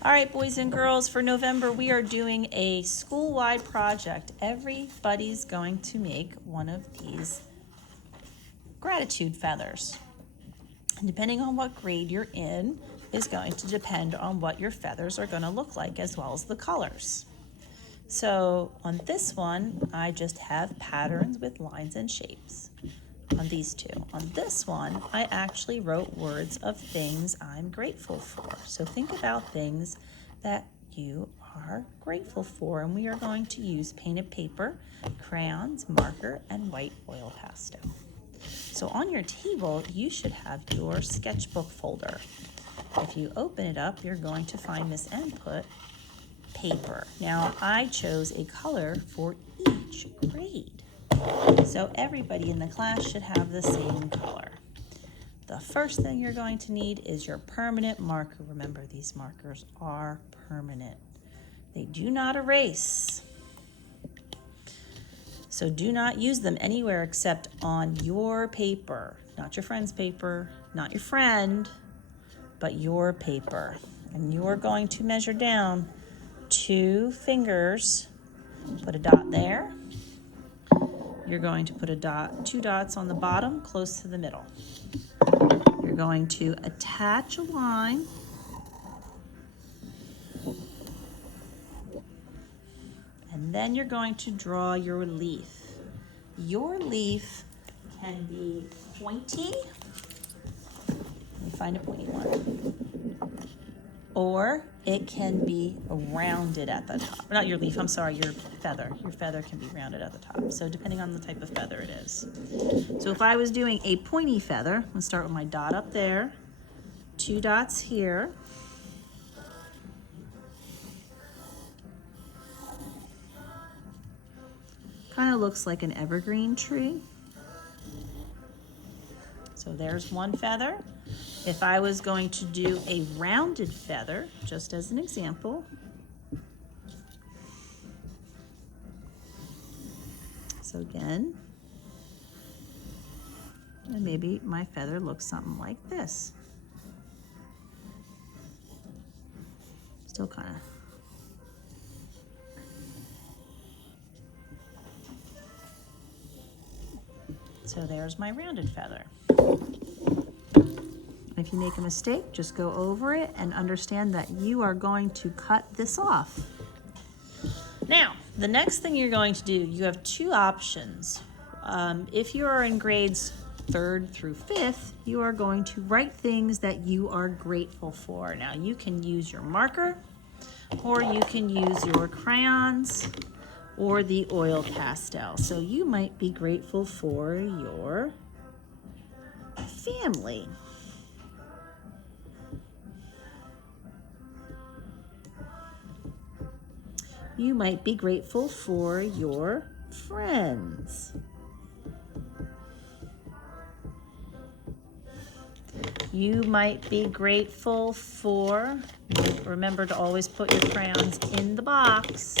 All right, boys and girls, for November, we are doing a school-wide project. Everybody's going to make one of these gratitude feathers. And depending on what grade you're in is going to depend on what your feathers are going to look like, as well as the colors. So on this one, I just have patterns with lines and shapes. On these two. On this one, I actually wrote words of things I'm grateful for. So think about things that you are grateful for, and we are going to use painted paper, crayons, marker, and white oil pastel. So on your table, you should have your sketchbook folder. If you open it up, you're going to find this input paper. Now, I chose a color for each grade. So everybody in the class should have the same color. The first thing you're going to need is your permanent marker. Remember, these markers are permanent. They do not erase. So do not use them anywhere except on your paper. Not your friend's paper, not your friend, but your paper. And you're going to measure down 2 fingers. Put a dot there. You're going to put 2 dots on the bottom close to the middle. You're going to attach a line and then you're going to draw your leaf. Your leaf can be pointy. Let me find a pointy one. Or it can be rounded at the top. Not your leaf, I'm sorry, your feather. Your feather can be rounded at the top. So depending on the type of feather it is. So if I was doing a pointy feather, I'm gonna start with my dot up there, 2 dots here. Kind of looks like an evergreen tree. So there's one feather. If I was going to do a rounded feather, just as an example, so again, and maybe my feather looks something like this. Still kind of. So there's my rounded feather. If you make a mistake, just go over it and understand that you are going to cut this off. Now, the next thing you're going to do, you have 2 options. If you are in grades 3rd through 5th, you are going to write things that you are grateful for. Now, you can use your marker, or you can use your crayons, or the oil pastel. So you might be grateful for your family. You might be grateful for your friends. You might be grateful for, remember to always put your crayons in the box.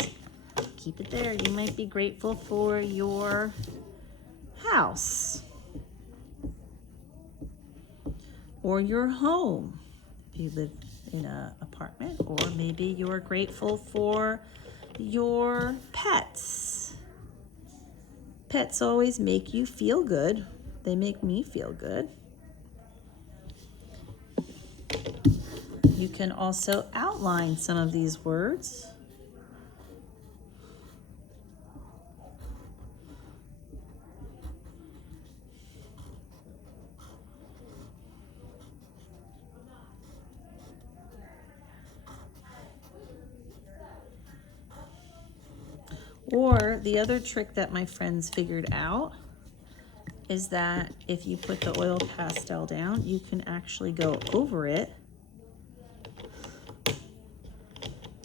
Keep it there. You might be grateful for your house or your home if you live in an apartment, or maybe you're grateful for your pets. Pets always make you feel good. They make me feel good. You can also outline some of these words. Or the other trick that my friends figured out is that if you put the oil pastel down, you can actually go over it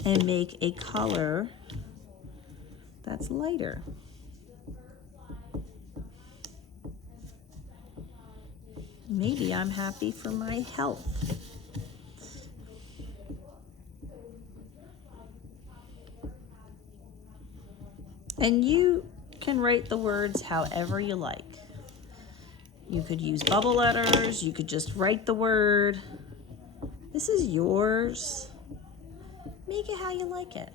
and make a color that's lighter. Maybe I'm happy for my health. And you can write the words however you like. You could use bubble letters, you could just write the word. This is yours. Make it how you like it.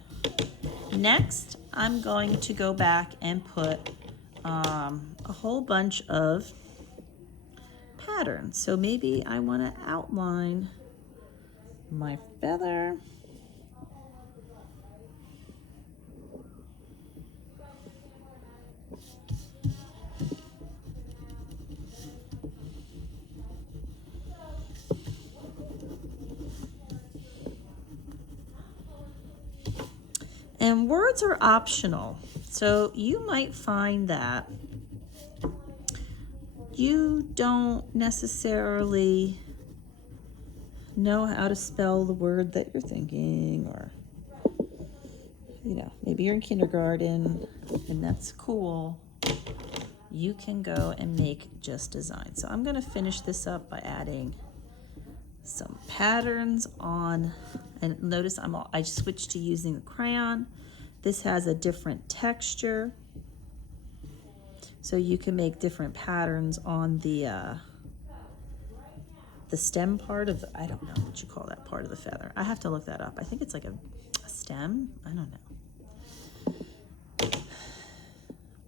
Next, I'm going to go back and put a whole bunch of patterns. So maybe I want to outline my feather. And words are optional. So you might find that you don't necessarily know how to spell the word that you're thinking, or maybe you're in kindergarten and that's cool. You can go and make just design. So I'm going to finish this up by adding some patterns on, and notice I switched to using a crayon. This has a different texture, so you can make different patterns on the stem part of I don't know what you call that part of the feather. I have to look that up. I think it's like a stem. I don't know.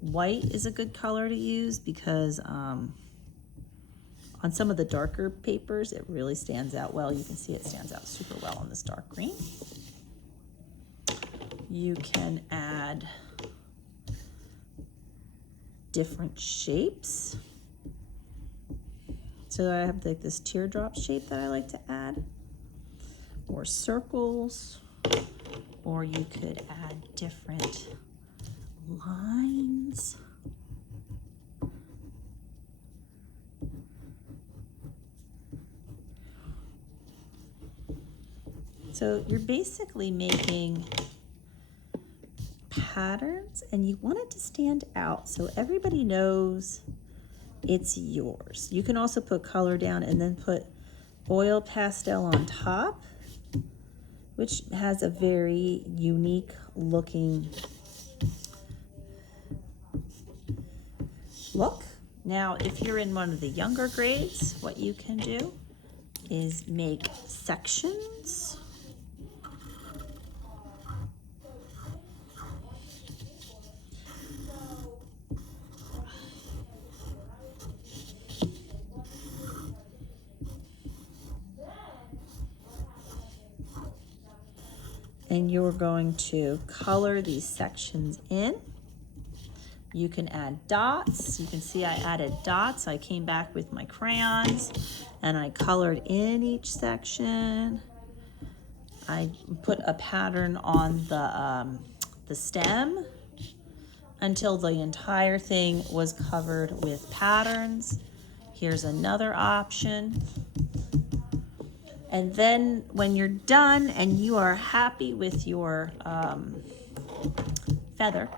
White is a good color to use because on some of the darker papers, it really stands out well. You can see it stands out super well on this dark green. You can add different shapes. So I have like this teardrop shape that I like to add, or circles, or you could add different lines. So you're basically making patterns, and you want it to stand out so everybody knows it's yours. You can also put color down and then put oil pastel on top, which has a very unique looking look. Now, if you're in one of the younger grades, what you can do is make sections. And you're going to color these sections in. You can add dots. You can see I added dots. I came back with my crayons and I colored in each section. I put a pattern on the stem until the entire thing was covered with patterns. Here's another option. And then when you're done and you are happy with your feather,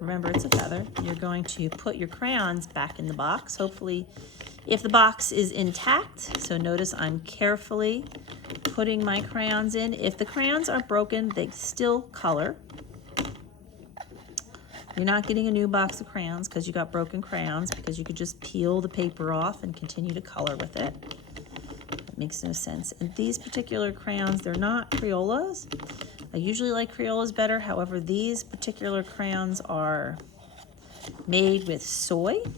remember it's a feather, you're going to put your crayons back in the box. Hopefully, if the box is intact, so notice I'm carefully putting my crayons in. If the crayons are broken, they still color. You're not getting a new box of crayons because you got broken crayons, because you could just peel the paper off and continue to color with it. Makes no sense. And these particular crayons, they're not Crayolas. I usually like Crayolas better. However, these particular crayons are made with soy. It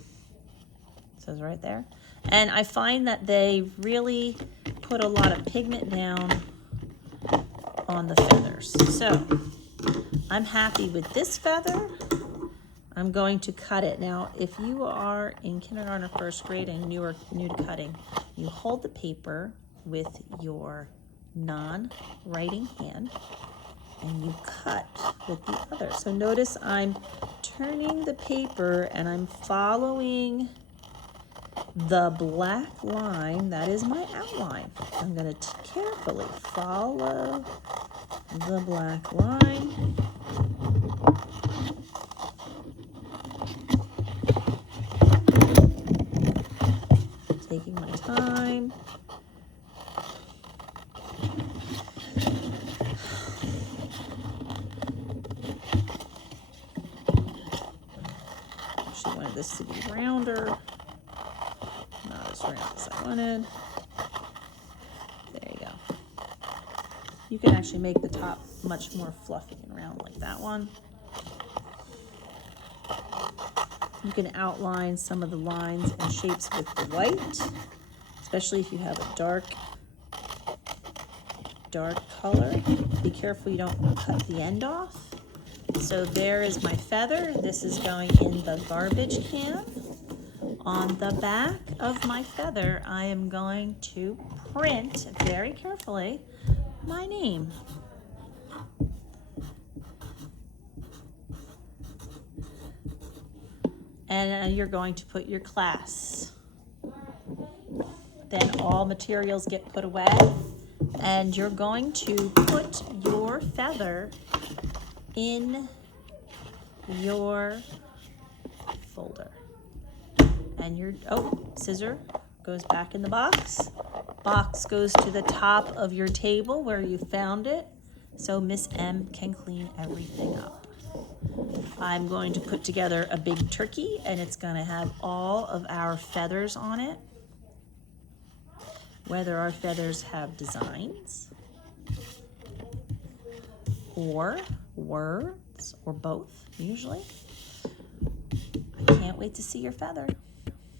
says right there. And I find that they really put a lot of pigment down on the feathers. So I'm happy with this feather. I'm going to cut it. Now, if you are in kindergarten or first grade and you are new to cutting, you hold the paper with your non-writing hand and you cut with the other. So notice I'm turning the paper and I'm following the black line. That is my outline. I'm going to carefully follow the black line. Taking my time. Actually wanted this to be rounder. Not as round as I wanted. There you go. You can actually make the top much more fluffy and round like that one. You can outline some of the lines and shapes with the white, especially if you have a dark color. Be careful you don't cut the end off. So there is my feather. This is going in the garbage can. On the back of my feather, I am going to print very carefully my name. And you're going to put your class. Then all materials get put away, and you're going to put your feather in your folder. And your, scissor goes back in the box. Box goes to the top of your table where you found it, so Miss M can clean everything up. I'm going to put together a big turkey, and it's going to have all of our feathers on it. Whether our feathers have designs or words or both, usually. I can't wait to see your feather.